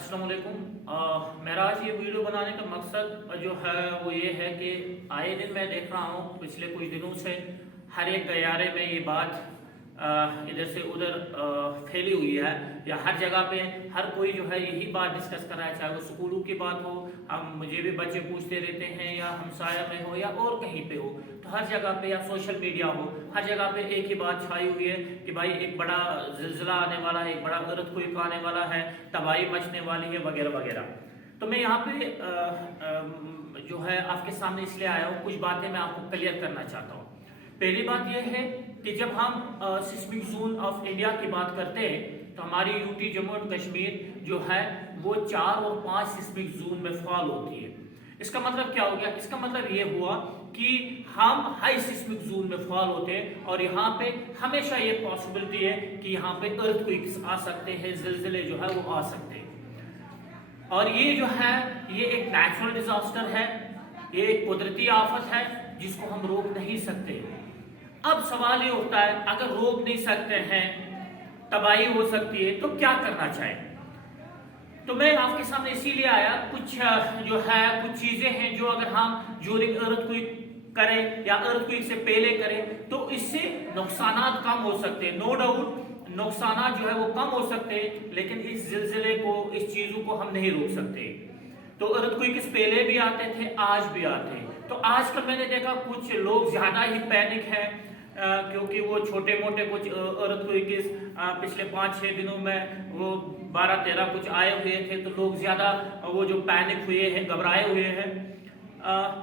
अस्सलाम वालेकुम। मेरा आज ये वीडियो बनाने का मकसद जो है वो ये है कि आए दिन मैं देख रहा हूँ पिछले कुछ दिनों से हर एक गलियारे में ये बात इधर से उधर फैली हुई है, या हर जगह पे हर कोई जो है यही बात डिस्कस कर रहा है, चाहे वो स्कूलों की बात हो, हम मुझे भी बच्चे पूछते रहते हैं, या हमसाया में हो या और कहीं पे हो, तो हर जगह पे या सोशल मीडिया हो, हर जगह पे एक ही बात छाई हुई है कि भाई एक बड़ा जिलजिला आने वाला है, एक बड़ा अर्थक्वेक आने वाला है, तबाही मचने वाली है वगैरह वगैरह। तो मैं यहाँ पे जो है आपके सामने इसलिए आया हूँ, कुछ बातें मैं आपको क्लियर करना चाहता हूँ। पहली बात यह है कि जब हम सिस्मिक जोन ऑफ इंडिया की बात करते हैं तो हमारी यूटी जम्मू एंड कश्मीर जो है वो 4 और 5 सिस्मिक जोन में फॉल होती है। इसका मतलब क्या हो गया? इसका मतलब ये हुआ कि हम हाई सिस्मिक जोन में फॉल होते हैं और यहाँ पे हमेशा ये पॉसिबिलिटी है कि यहाँ पे अर्थक्वेक्स आ सकते हैं, जिलजिले जो है वो आ सकते हैं। और ये जो है ये एक नेचुरल डिजास्टर है, ये एक कुदरती आफत है जिसको हम रोक नहीं सकते। अब सवाल ये उठता है, अगर रोक नहीं सकते हैं, तबाही हो सकती है, तो क्या करना चाहिए? तो मैं आपके सामने इसीलिए आया, कुछ जो है कुछ चीजें हैं जो अगर हम ड्यूरिंग अर्थक्वेक करें या अर्थक्वेक से पहले करें तो इससे नुकसानात कम हो सकते हैं। नो डाउट नुकसानात जो है वो कम हो सकते हैं, लेकिन इस जिलजिले को, इस चीजों को हम नहीं रोक सकते। तो अर्थक्वेक पहले भी आते थे, आज भी आते हैं। तो आजकल मैंने देखा कुछ लोग ज्यादा ही पैनिक हैं, क्योंकि वो छोटे मोटे कुछ अर्थक्वेक पिछले 5-6 दिनों में वो 12-13 कुछ आए हुए थे, तो लोग ज्यादा वो जो पैनिक हुए हैं, घबराए हुए हैं।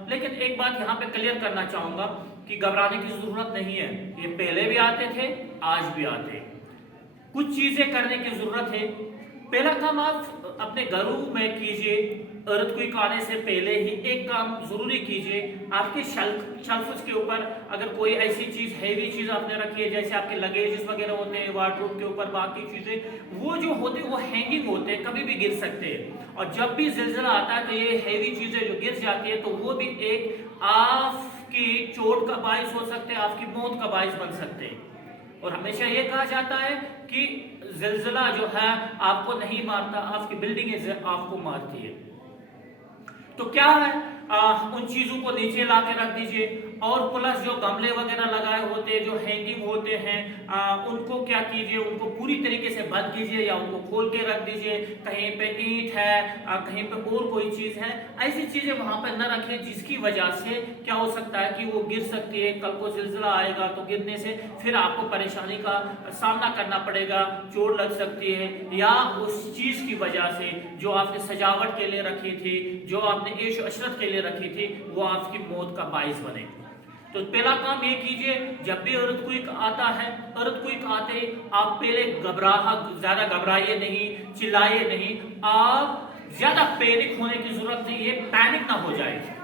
लेकिन एक बात यहाँ पे क्लियर करना चाहूंगा कि घबराने की जरूरत नहीं है, ये पहले भी आते थे, आज भी आते हैं। कुछ चीजें करने की जरूरत है। पहला काम आप अपने घरों में कीजिए, अर्थक्वेक आने से पहले ही एक काम जरूरी कीजिए, आपके शेल्फ्स के ऊपर अगर कोई ऐसी चीज, हैवी चीज आपने रखी है, जैसे आपके लगेजेस वगैरह होते हैं, वार्डरोब के ऊपर बाकी चीजें, वो जो होते हैं वो हैंगिंग होते हैं, कभी भी गिर सकते हैं। और जब भी जिलजिला आता है तो ये हैवी चीजें जो गिर जाती है तो वो भी एक आपकी चोट का बायस हो सकते हैं, आपकी मौत का बायस बन सकते हैं। और हमेशा ये कहा जाता है कि जिलजिला जो है आपको नहीं मारता, आपकी बिल्डिंग आपको मारती है। तो क्या है, उन चीजों को नीचे ला के रख दीजिए, और प्लस जो गमले वगैरह लगाए होते हैं, जो हैंगिंग होते हैं, उनको क्या कीजिए, उनको पूरी तरीके से बंद कीजिए या उनको खोल के रख दीजिए। कहीं पे ईंट है, कहीं पे और कोई चीज है, ऐसी चीजें वहां पर न रखें जिसकी वजह से क्या हो सकता है कि वो गिर सकती है। कल को जिलजिला आएगा तो गिरने से फिर आपको परेशानी का सामना करना पड़ेगा, चोट लग सकती है, या उस चीज की वजह से जो आपने सजावट के लिए रखी थी, जो आपने ऐश अशरत के लिए रखी थी, वो आपकी मौत का बाइस बने। तो पहला काम ये कीजिए, जब भी अर्थक्वेक आता है, अर्थक्वेक आते आप पहले ज्यादा घबराइए नहीं, चिल्लाइए नहीं, आप ज्यादा पैनिक होने की जरूरत नहीं है, पैनिक ना हो जाए।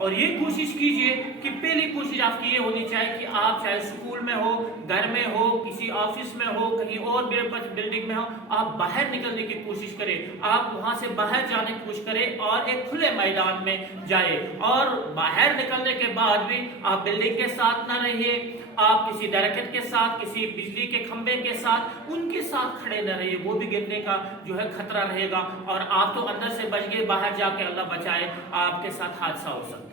और ये कोशिश कीजिए कि पहली कोशिश आपकी ये होनी चाहिए कि आप चाहे स्कूल में हो, घर में हो, किसी ऑफिस में हो, कहीं और बिल्डिंग में हो, आप बाहर निकलने की कोशिश करें, आप वहां से बाहर जाने की कोशिश करें और एक खुले मैदान में जाए। और बाहर निकलने के बाद भी आप बिल्डिंग के साथ ना रहिए, आप किसी दरख्त के साथ, किसी बिजली के खंभे के साथ, उनके साथ खड़े न रहिए, वो भी गिरने का जो है खतरा रहेगा। और आप तो अंदर से बच गए, बाहर जाके अल्लाह बचाए आपके साथ हादसा हो सकता है।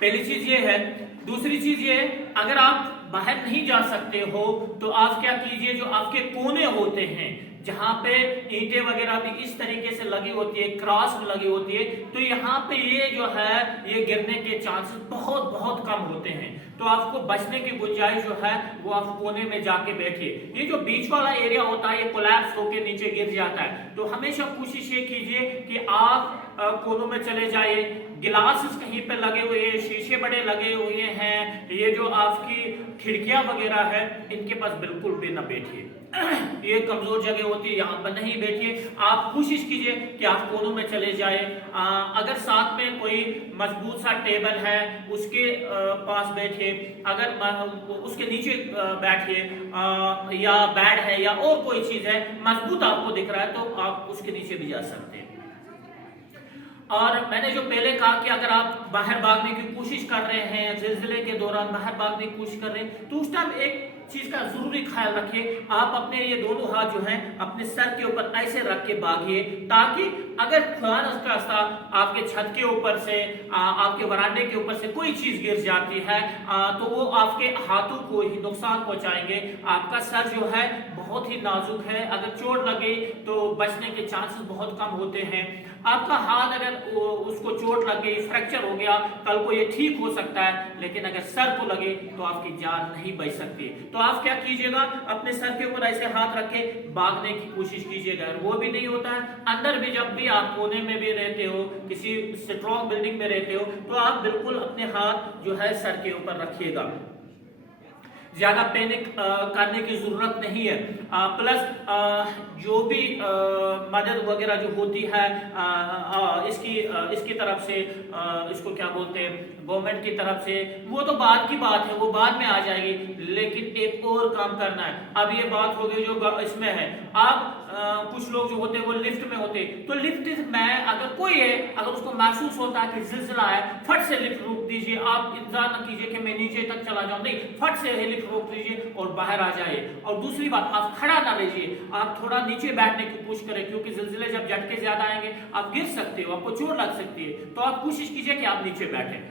पहली चीज ये है। दूसरी चीज ये, अगर आप बाहर नहीं जा सकते हो तो आप क्या कीजिए, जो आपके कोने होते हैं जहां पे ईंटें वगैरह भी इस तरीके से लगी होती है, क्रॉस में लगी होती है, तो यहाँ पे ये जो है ये गिरने के चांसेस बहुत बहुत कम होते हैं। तो आपको बचने की गुंजाइश जो है वो आप कोने में जाके बैठिए। ये जो बीच वाला एरिया होता है ये कोलैप्स होके नीचे गिर जाता है, तो हमेशा कोशिश ये कीजिए कि आप कोनों में चले जाइए। गिलासेस कहीं पे लगे हुए हैं, शीशे बड़े लगे हुए हैं, ये जो आपकी खिड़कियां वगैरह है, इनके पास बिल्कुल भी ना बैठिए। ये कमजोर जगह होती है, यहाँ पर नहीं बैठिए। आप कोशिश कीजिए कि आप कोनों में चले जाए। अगर साथ में कोई मजबूत सा टेबल है उसके पास बैठिए, अगर उसके नीचे बैठिए, या बेड है या और कोई चीज है मजबूत आपको दिख रहा है तो आप उसके नीचे भी जा सकते हैं। और मैंने जो पहले कहा कि अगर आप बाहर भागने की कोशिश कर रहे हैं, जिलजिले के दौरान बाहर भागने की कोशिश कर रहे हैं, तो उस टाइम एक चीज का जरूरी ख्याल रखिए, आप अपने ये दोनों हाथ जो हैं अपने सर के ऊपर ऐसे रख के भागिए, ताकि अगर खुदा न खास्ता आपके छत के ऊपर से आपके वरांडे के ऊपर से कोई चीज गिर जाती है तो वो आपके हाथों को ही नुकसान पहुंचाएंगे। आपका सर जो है बहुत ही नाजुक है, अगर चोट लगे तो बचने के चांसेस बहुत कम होते हैं। आपका हाथ अगर उसको चोट लग गई, फ्रैक्चर हो गया, कल को ये ठीक हो सकता है, लेकिन अगर सर को लगे तो आपकी जान नहीं बच सकती। तो आप क्या कीजिएगा, अपने सर के ऊपर ऐसे हाथ रखे भागने की कोशिश कीजिएगा। वो भी नहीं होता है, अंदर भी जब भी आप कोने में भी रहते हो, किसी स्ट्रॉन्ग बिल्डिंग में रहते हो, तो आप बिल्कुल अपने हाथ जो है सर के ऊपर रखिएगा। ज्यादा पैनिक करने की जरूरत नहीं है। प्लस जो भी मदद वगैरह जो होती है इसकी तरफ से, इसको क्या बोलते हैं, गवर्नमेंट की तरफ से, वो तो बाद की बात है, वो बाद में आ जाएगी। लेकिन एक और काम करना है। अब ये बात हो गई जो इसमें है, आप कुछ लोग जो होते हैं वो लिफ्ट में होते हैं, तो लिफ्ट में अगर कोई है, अगर उसको महसूस होता है कि जिलजिला है, फट से लिफ्ट रोक दीजिए। आप इंतजार न कीजिए कि मैं नीचे तक चला जाऊं, नहीं, फट से लिफ्ट रोक दीजिए और बाहर आ जाइए। और दूसरी बात, आप खड़ा ना लीजिए, आप थोड़ा नीचे बैठने की कोशिश करें, क्योंकि जिलजिले जब झटके ज्यादा आएंगे आप गिर सकते हो, आपको चोट लग सकती है। तो आप कोशिश कीजिए कि आप नीचे बैठे।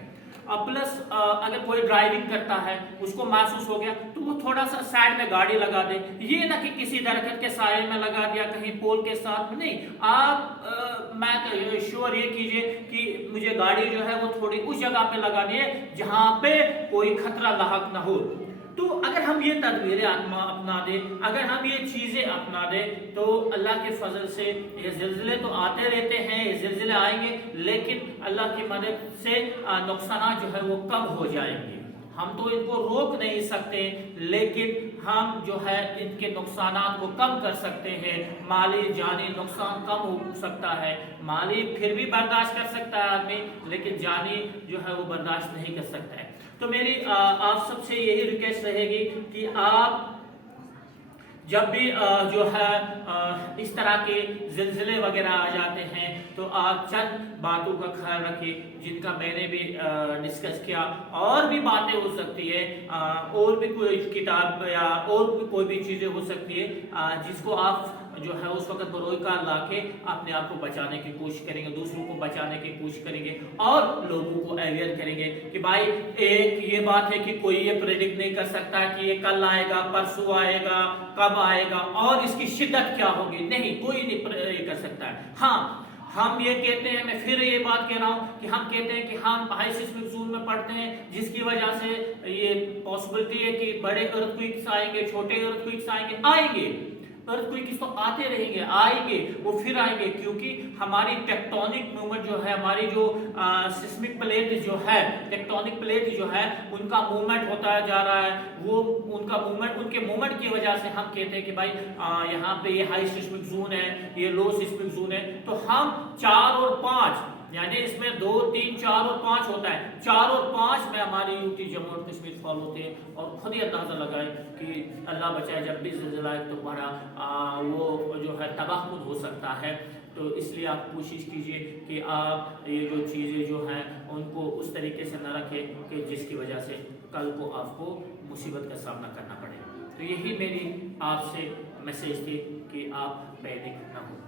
प्लस अगर कोई ड्राइविंग करता है, उसको महसूस हो गया, तो वो थोड़ा सा साइड में गाड़ी लगा दे। ये ना कि किसी दरख्त के साए में लगा दिया, कहीं पोल के साथ में, नहीं। आप मैं श्योर ये कीजिए कि मुझे गाड़ी जो है वो थोड़ी उस जगह पे लगानी है जहां पे कोई खतरा लाहक ना हो। तो अगर हम ये तदबीरें अपना दे, अगर हम ये चीजें अपना दे, तो अल्लाह के फजल से ये जिलजिले तो आते रहते हैं, ये जिलजिले आएंगे, लेकिन अल्लाह की मदद से नुकसान जो है वो कम हो जाएंगे। हम तो इनको रोक नहीं सकते, लेकिन हम जो है इनके नुकसानात को कम कर सकते हैं। माली जानी नुकसान कम हो सकता है, माली फिर भी बर्दाश्त कर सकता है आदमी, लेकिन जानी जो है वो बर्दाश्त नहीं कर सकता है। तो मेरी आप सबसे यही रिक्वेस्ट रहेगी कि आप जब भी जो है इस तरह के जिलजिले वगैरह आ जाते हैं, तो आप चंद बातों का ख्याल रखें जिनका मैंने भी डिस्कस किया। और भी बातें हो सकती है, और भी कोई किताब या और भी कोई भी चीजें हो सकती है जिसको आप जो है उस वक्त बरोकार लाके अपने आप को बचाने की कोशिश करेंगे, दूसरों को बचाने की कोशिश करेंगे और लोगों को अवेयर करेंगे कि भाई एक ये बात है कि कोई ये प्रेडिक्ट नहीं कर सकता कि ये कल आएगा, परसों आएगा, कब आएगा और इसकी शिद्दत क्या होगी, नहीं, कोई नहीं ये कर सकता है। हाँ, हम ये कहते हैं, मैं फिर ये बात कह रहा हूं कि हम कहते हैं कि हम हाई सिस्मिक जोन में पढ़ते हैं, जिसकी वजह से ये पॉसिबिलिटी है कि बड़े अर्थक्वेक्स आएंगे, छोटे अर्थक्वेक्स आएंगे। अर्थक्वेक्स तो आते रहेंगे, आएंगे, वो फिर आएंगे, क्योंकि हमारी टेक्टोनिक मूवमेंट जो है, हमारी जो सिस्मिक प्लेट जो है, टेक्टोनिक प्लेट जो है, उनका मूवमेंट होता जा रहा है। वो उनका मूवमेंट, उनके मूवमेंट की वजह से हम कहते हैं कि भाई यहाँ पे ये हाई सिस्मिक जोन है, ये लो सिस्मिक जोन है। तो हम 4 और 5 यानी इसमें 2, 3, 4 और 5 होता है, 4 और 5 में हमारी यूटी जम्मू और कश्मीर फॉलो होते हैं। और खुद ही अंदाजा लगाए कि अल्लाह बचाए जब भी ज़िलज़िला आए तो बड़ा वो जो है तबाहकुन हो सकता है। तो इसलिए आप कोशिश कीजिए कि आप ये जो चीज़ें जो हैं उनको उस तरीके से न रखें कि जिसकी वजह से कल को आपको मुसीबत का सामना करना पड़े। तो यही मेरी आपसे मैसेज थी कि आप पैनिक न हो।